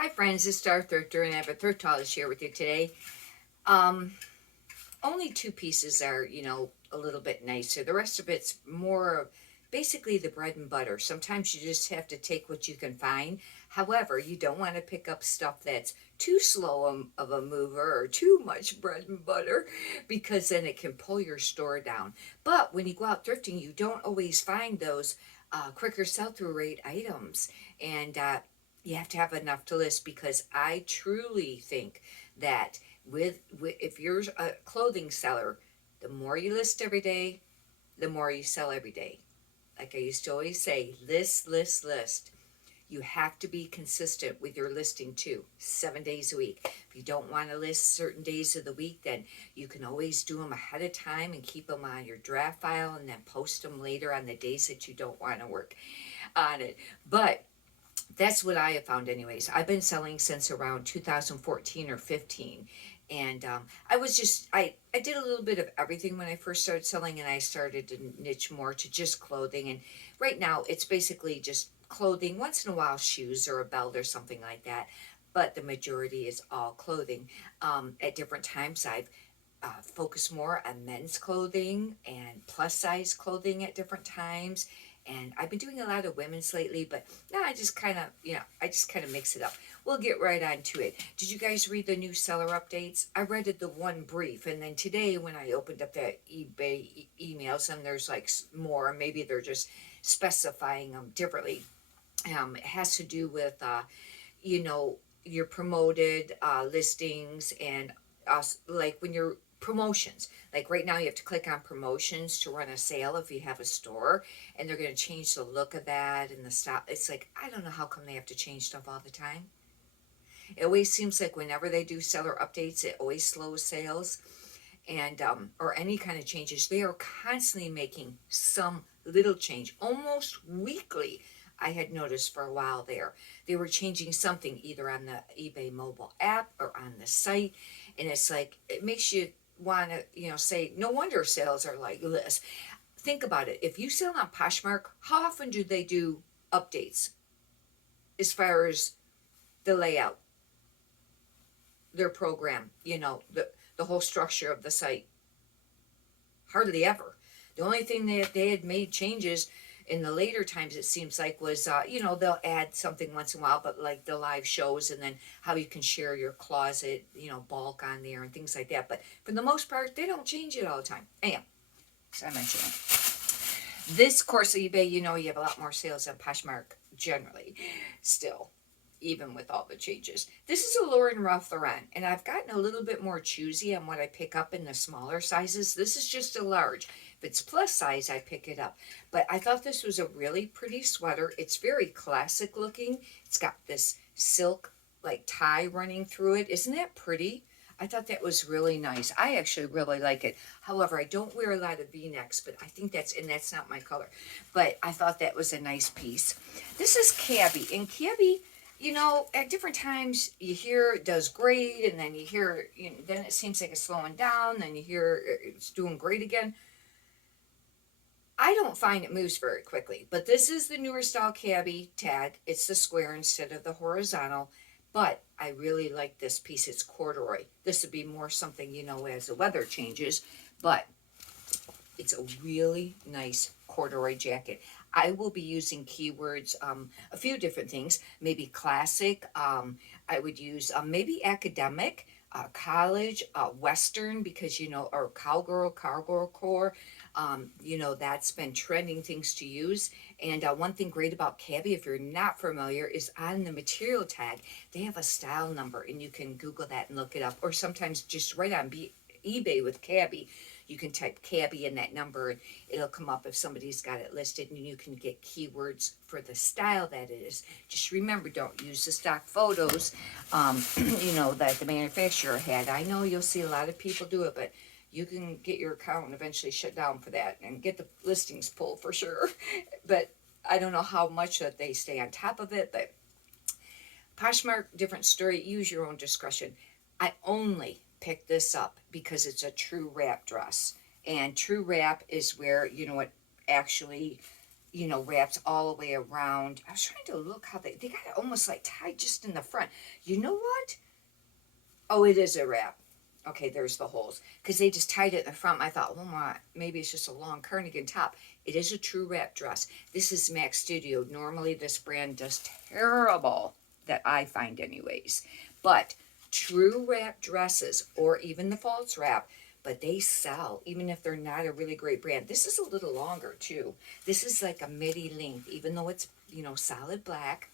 Hi friends, it's Star Thrifter and I have a thrift haul to share with you today. Um, Only two pieces are, a little bit nicer. The rest of it's more of basically the bread and butter. Sometimes you just have to take what you can find. However, you don't want to pick up stuff that's too slow of a mover or too much bread and butter because then it can pull your store down. But when you go out thrifting, you don't always find those quicker sell-through rate items. And you have to have enough to list because I truly think that with if you're a clothing seller, the more you list every day, the more you sell every day. Like I used to always say, list. You have to be consistent with your listing too, 7 days a week. If you don't want to list certain days of the week, then you can always do them ahead of time and keep them on your draft file and then post them later on the days that you don't want to work on it. But that's what I have found anyways. I've been selling since around 2014 or 15. And I did a little bit of everything when I first started selling, and I started to niche more to just clothing. And right now it's basically just clothing, once in a while shoes or a belt or something like that. But the majority is all clothing. At different times I've focused more on men's clothing and plus size clothing at different times, and I've been doing a lot of women's lately, but now I just kind of mix it up. We'll get right on to it. Did you guys read the new seller updates? I read it the one brief, and then today when I opened up that eBay emails, and there's like more, maybe they're just specifying them differently. It has to do with, you know, your promoted listings and like when you're promotions, like right now you have to click on promotions to run a sale if you have a store, and they're going to change the look of that and the style. It's like, I don't know how come they have to change stuff all the time. It always seems like whenever they do seller updates, it always slows sales, and or any kind of changes. They are constantly making some little change almost weekly. I had noticed for a while there they were changing something either on the eBay mobile app or on the site, and it's like it makes you want to, say no wonder sales are like this. Think about it. If you sell on Poshmark, how often do they do updates as far as the layout, their program, the whole structure of the site? Hardly ever. The only thing that they had made changes in the later times, it seems like, was they'll add something once in a while, but like the live shows, and then how you can share your closet, bulk on there and things like that. But for the most part, they don't change it all the time. Anyhow, so I mentioned it. This course of eBay, you have a lot more sales than Poshmark generally, still, even with all the changes. This is a Lauren Ralph Lauren, and I've gotten a little bit more choosy on what I pick up in the smaller sizes. This is just a large. If it's plus size, I pick it up. But I thought this was a really pretty sweater. It's very classic looking. It's got this silk like tie running through it. Isn't that pretty? I thought that was really nice. I actually really like it. However, I don't wear a lot of V-necks, but I think that's not my color. But I thought that was a nice piece. This is Cabby, and Cabby, at different times you hear it does great, and then you hear, then it seems like it's slowing down, then you hear it's doing great again. I don't find it moves very quickly, but this is the newer style Cabby tag. It's the square instead of the horizontal, but I really like this piece. It's corduroy. This would be more something, as the weather changes, but it's a really nice corduroy jacket. I will be using keywords, a few different things, maybe classic. I would use maybe academic, college, Western, because, or cowgirl core. That's been trending things to use. And one thing great about Cabby, if you're not familiar, is on the material tag, they have a style number, and you can Google that and look it up. Or sometimes just right on eBay with Cabby, you can type Cabby in that number, and it'll come up if somebody's got it listed, and you can get keywords for the style that it is. Just remember, don't use the stock photos, that the manufacturer had. I know you'll see a lot of people do it, but you can get your account eventually shut down for that and get the listings pulled for sure. But I don't know how much that they stay on top of it, but Poshmark, different story, use your own discretion. I only picked this up because it's a true wrap dress. And true wrap is where, it actually you know, wraps all the way around. I was trying to look how they got it almost like tied just in the front. You know what? Oh, it is a wrap. Okay, there's the holes. Because they just tied it in the front. I thought, well, my, maybe it's just a long cardigan top. It is a true wrap dress. This is Mac Studio. Normally, this brand does terrible, that I find anyways. But true wrap dresses, or even the false wrap, but they sell, even if they're not a really great brand. This is a little longer, too. This is like a midi length, even though it's, you know, solid black.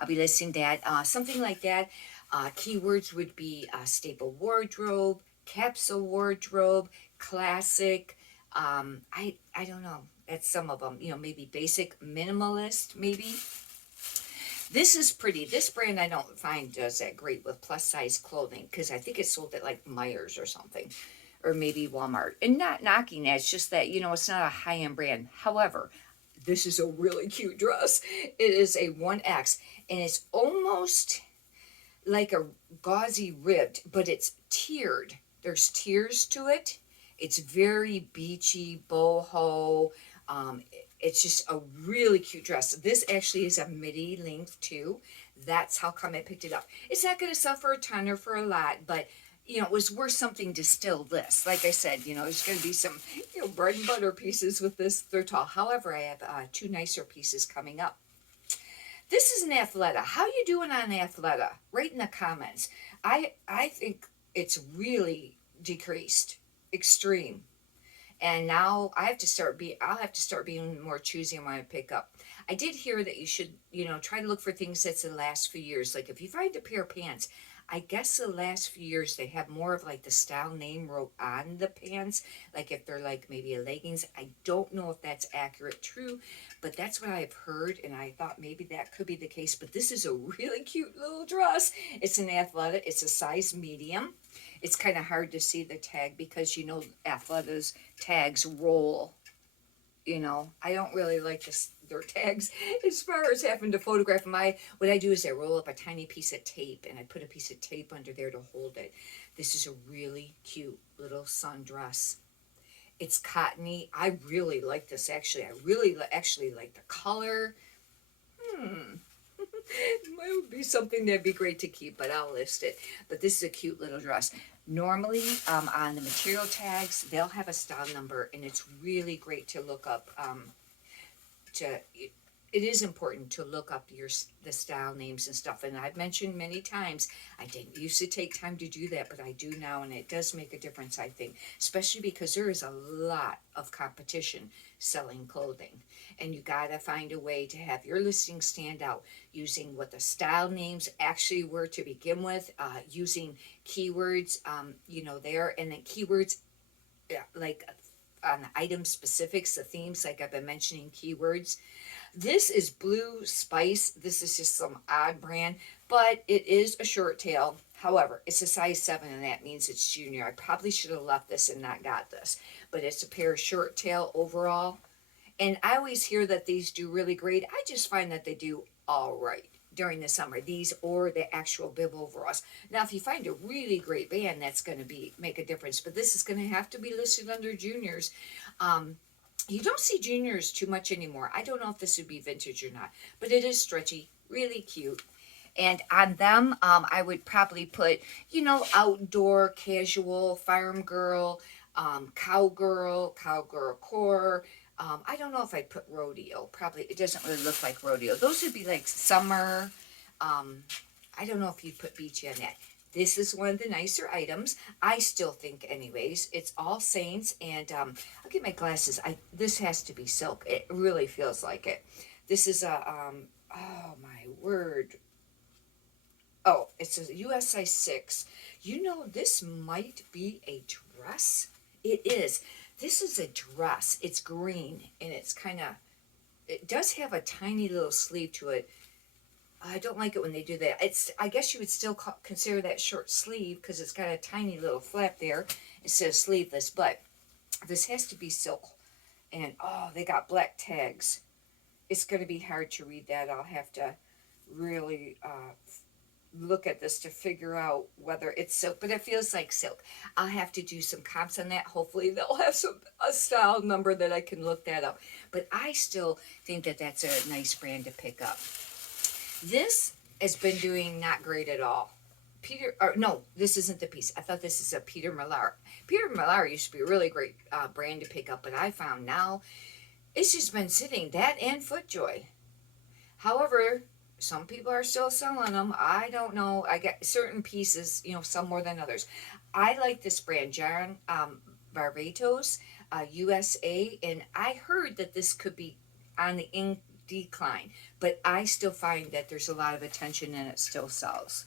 I'll be listing that. Something like that. Keywords would be staple wardrobe, capsule wardrobe, classic. I don't know. That's some of them. You know, maybe basic minimalist, maybe. This is pretty. This brand I don't find does that great with plus size clothing, because I think it's sold at like Myers or something, or maybe Walmart. And not knocking that, it's just that, you know, it's not a high end brand. However, this is a really cute dress. It is a 1X, and it's almost like a gauzy ribbed, but it's tiered. There's tiers to it. It's very beachy, boho. It's just a really cute dress. This actually is a midi length too. That's how come I picked it up. It's not going to sell for a ton or for a lot, but you know, it was worth something to still list. Like I said, you know, there's going to be some, you know, bread and butter pieces with this third haul. However, I have two nicer pieces coming up. This is an Athleta. How you doing on Athleta? Write in the comments. I think it's really decreased, extreme. And now I'll have to start being more choosy on what I pick up. I did hear that you should, you know, try to look for things that's the last few years. Like if you find a pair of pants, I guess the last few years they have more of like the style name wrote on the pants. Like if they're like maybe a leggings. I don't know if that's accurate, true, but that's what I've heard, and I thought maybe that could be the case. But this is a really cute little dress. It's an Athleta. It's a size medium. It's kind of hard to see the tag because, you know, Athleta's tags roll. You know, I don't really like their tags as far as having to photograph them. What I do is I roll up a tiny piece of tape, and I put a piece of tape under there to hold it. This is a really cute little sundress. It's cottony. I really like this, actually. I really actually like the color. It would be something that'd be great to keep, but I'll list it. But this is a cute little dress. Normally, on the material tags, they'll have a style number, and it's really great to look up. It is important to look up the style names and stuff. And I've mentioned many times, I didn't used to take time to do that, but I do now, and it does make a difference, I think, especially because there is a lot of competition selling clothing, and you gotta find a way to have your listing stand out using what the style names actually were to begin with, using keywords, you know, there, and then keywords like on the item specifics, the themes, like I've been mentioning keywords. This is Blue Spice. This is just some odd brand, but it is a short tail. However, it's a size 7, and that means it's junior. I probably should have left this and not got this, but it's a pair of short tail overall. And I always hear that these do really great. I just find that they do all right during the summer, these or the actual bib overalls. Now, if you find a really great band, that's going to make a difference, but this is going to have to be listed under juniors. You don't see juniors too much anymore. I don't know if this would be vintage or not, but it is stretchy, really cute. And on them, I would probably put, you know, outdoor, casual, farm girl, cowgirl core. I don't know if I'd put rodeo. Probably, it doesn't really look like rodeo. Those would be like summer. I don't know if you'd put beachy on that. This is one of the nicer items. I still think anyways. It's All Saints, and I'll get my glasses. This has to be silk. It really feels like it. This is a, oh my word. Oh, it's a US size 6. You know, this might be a dress. It is. This is a dress. It's green, and it's kind of, it does have a tiny little sleeve to it. I don't like it when they do that. I guess you would still consider that short sleeve because it's got a tiny little flap there instead of sleeveless, but this has to be silk. And, oh, they got black tags. It's going to be hard to read that. I'll have to really look at this to figure out whether it's silk, but it feels like silk. I'll have to do some comps on that. Hopefully they'll have a style number that I can look that up. But I still think that that's a nice brand to pick up. This has been doing not great at all. No, this isn't the piece. I thought this is a Peter Millar. Peter Millar used to be a really great brand to pick up, but I found now it's just been sitting, that and FootJoy. However, some people are still selling them. I don't know. I got certain pieces, some more than others. I like this brand, John Barbatos, USA, and I heard that this could be on the decline, but I still find that there's a lot of attention and it still sells.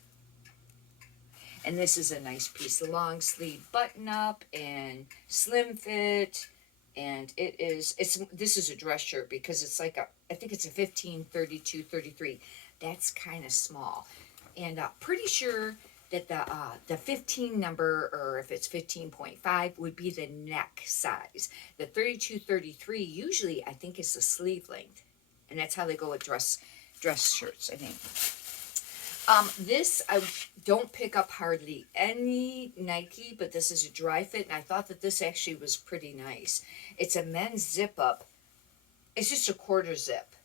And this is a nice piece, a long sleeve button up and slim fit. And this is a dress shirt because it's like I think it's a 15, 32, 33. That's kind of small. And pretty sure that the 15 number, or if it's 15.5, would be the neck size. The 32, 33 usually I think is the sleeve length. And that's how they go with dress shirts, I think. This, I don't pick up hardly any Nike, but this is a dry fit, and I thought that this actually was pretty nice. It's a men's zip up. It's just a quarter zip,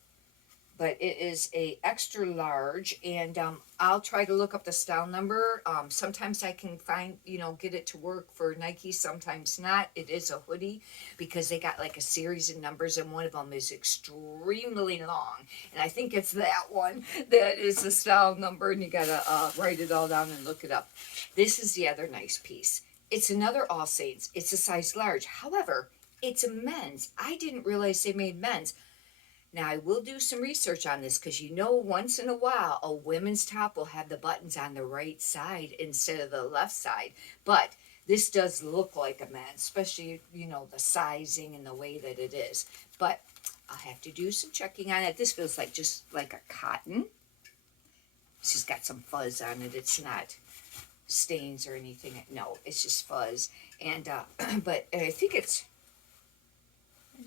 but it is a extra large, and I'll try to look up the style number. Sometimes I can find, get it to work for Nike, sometimes not. It is a hoodie because they got like a series of numbers, and one of them is extremely long, and I think it's that one that is the style number, and you gotta write it all down and look it up. This is the other nice piece. It's another All Saints. It's a size large. However, it's a men's. I didn't realize they made men's. Now, I will do some research on this because once in a while, a women's top will have the buttons on the right side instead of the left side. But this does look like a men's, especially, the sizing and the way that it is. But I'll have to do some checking on it. This feels like just like a cotton. It's just got some fuzz on it. It's not stains or anything. No, it's just fuzz. And, but I think I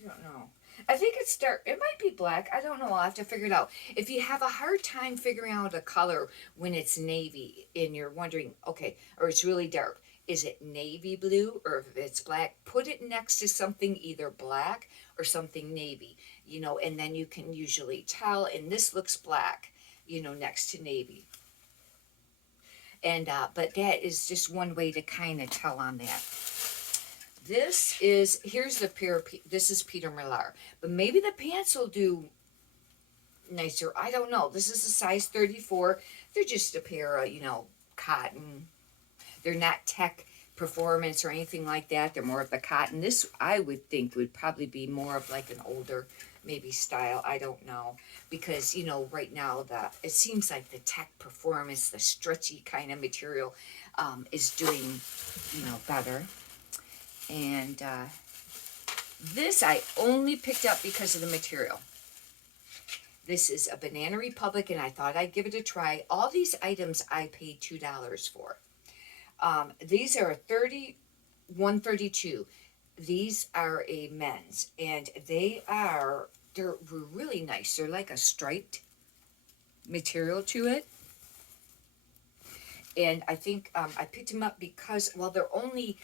don't know. I think it's dark. It might be black. I don't know. I'll have to figure it out. If you have a hard time figuring out a color when it's navy and you're wondering, okay, or it's really dark, is it navy blue or if it's black, put it next to something either black or something navy, and then you can usually tell. And this looks black, next to navy. And, but that is just one way to kind of tell on that. Here's the pair, this is Peter Millar, but maybe the pants will do nicer. I don't know. This is a size 34. They're just a pair of, cotton. They're not tech performance or anything like that. They're more of the cotton. This, I would think, would probably be more of like an older, maybe style. I don't know. Because, right now, it seems like the tech performance, the stretchy kind of material is doing, better. And this I only picked up because of the material. This is a Banana Republic, and I thought I'd give it a try. All these items I paid $2 for. These are $132. These are a men's, and they're really nice. They're like a striped material to it. And I think I picked them up because, they're only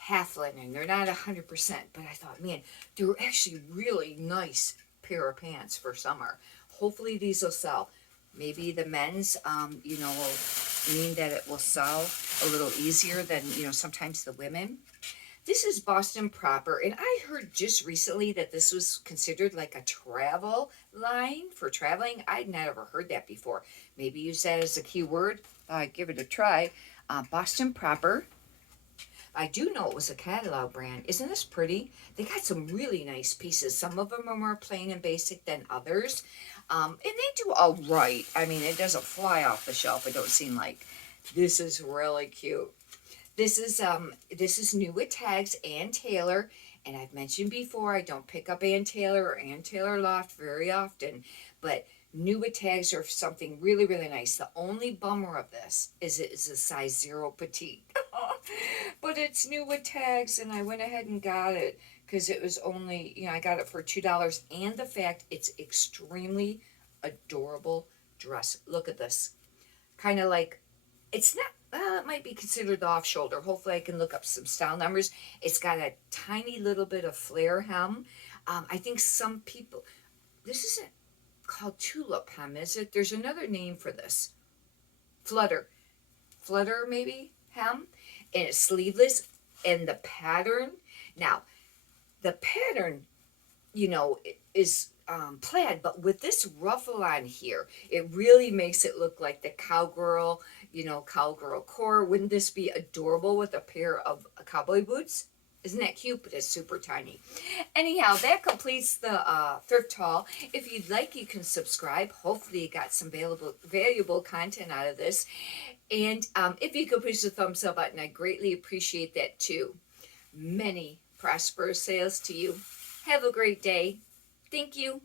half linen. They're not 100%, but I thought, man, they were actually really nice pair of pants for summer. Hopefully these will sell. Maybe the men's, will mean that it will sell a little easier than, sometimes the women. This is Boston Proper, and I heard just recently that this was considered like a travel line for traveling. I'd never heard that before. Maybe use that as a key word. I'd give it a try. Boston Proper. I do know it was a catalog brand. Isn't this pretty? They got some really nice pieces. Some of them are more plain and basic than others. And they do all right. I mean, it doesn't fly off the shelf. It don't seem like. This is really cute. This is new with tags, Ann Taylor. And I've mentioned before, I don't pick up Ann Taylor or Ann Taylor Loft very often. But new with tags are something really, really nice. The only bummer of this is it is a size 0 petite. But it's new with tags, and I went ahead and got it because it was only, I got it for $2. And the fact it's extremely adorable dress. Look at this. kind of like, it's not, it might be considered the off shoulder. Hopefully I can look up some style numbers. It's got a tiny little bit of flare hem. I think some people, this isn't called tulip hem, is it? There's another name for this. Flutter maybe hem. And it's sleeveless. And the pattern, now the pattern, is plaid, but with this ruffle on here, it really makes it look like the cowgirl, cowgirl core. Wouldn't this be adorable with a pair of cowboy boots? Isn't that cute? But it's super tiny. Anyhow, that completes the thrift haul. If you'd like, you can subscribe. Hopefully you got some valuable content out of this. And if you could push the thumbs up button, I greatly appreciate that too. Many prosperous sales to you. Have a great day. Thank you.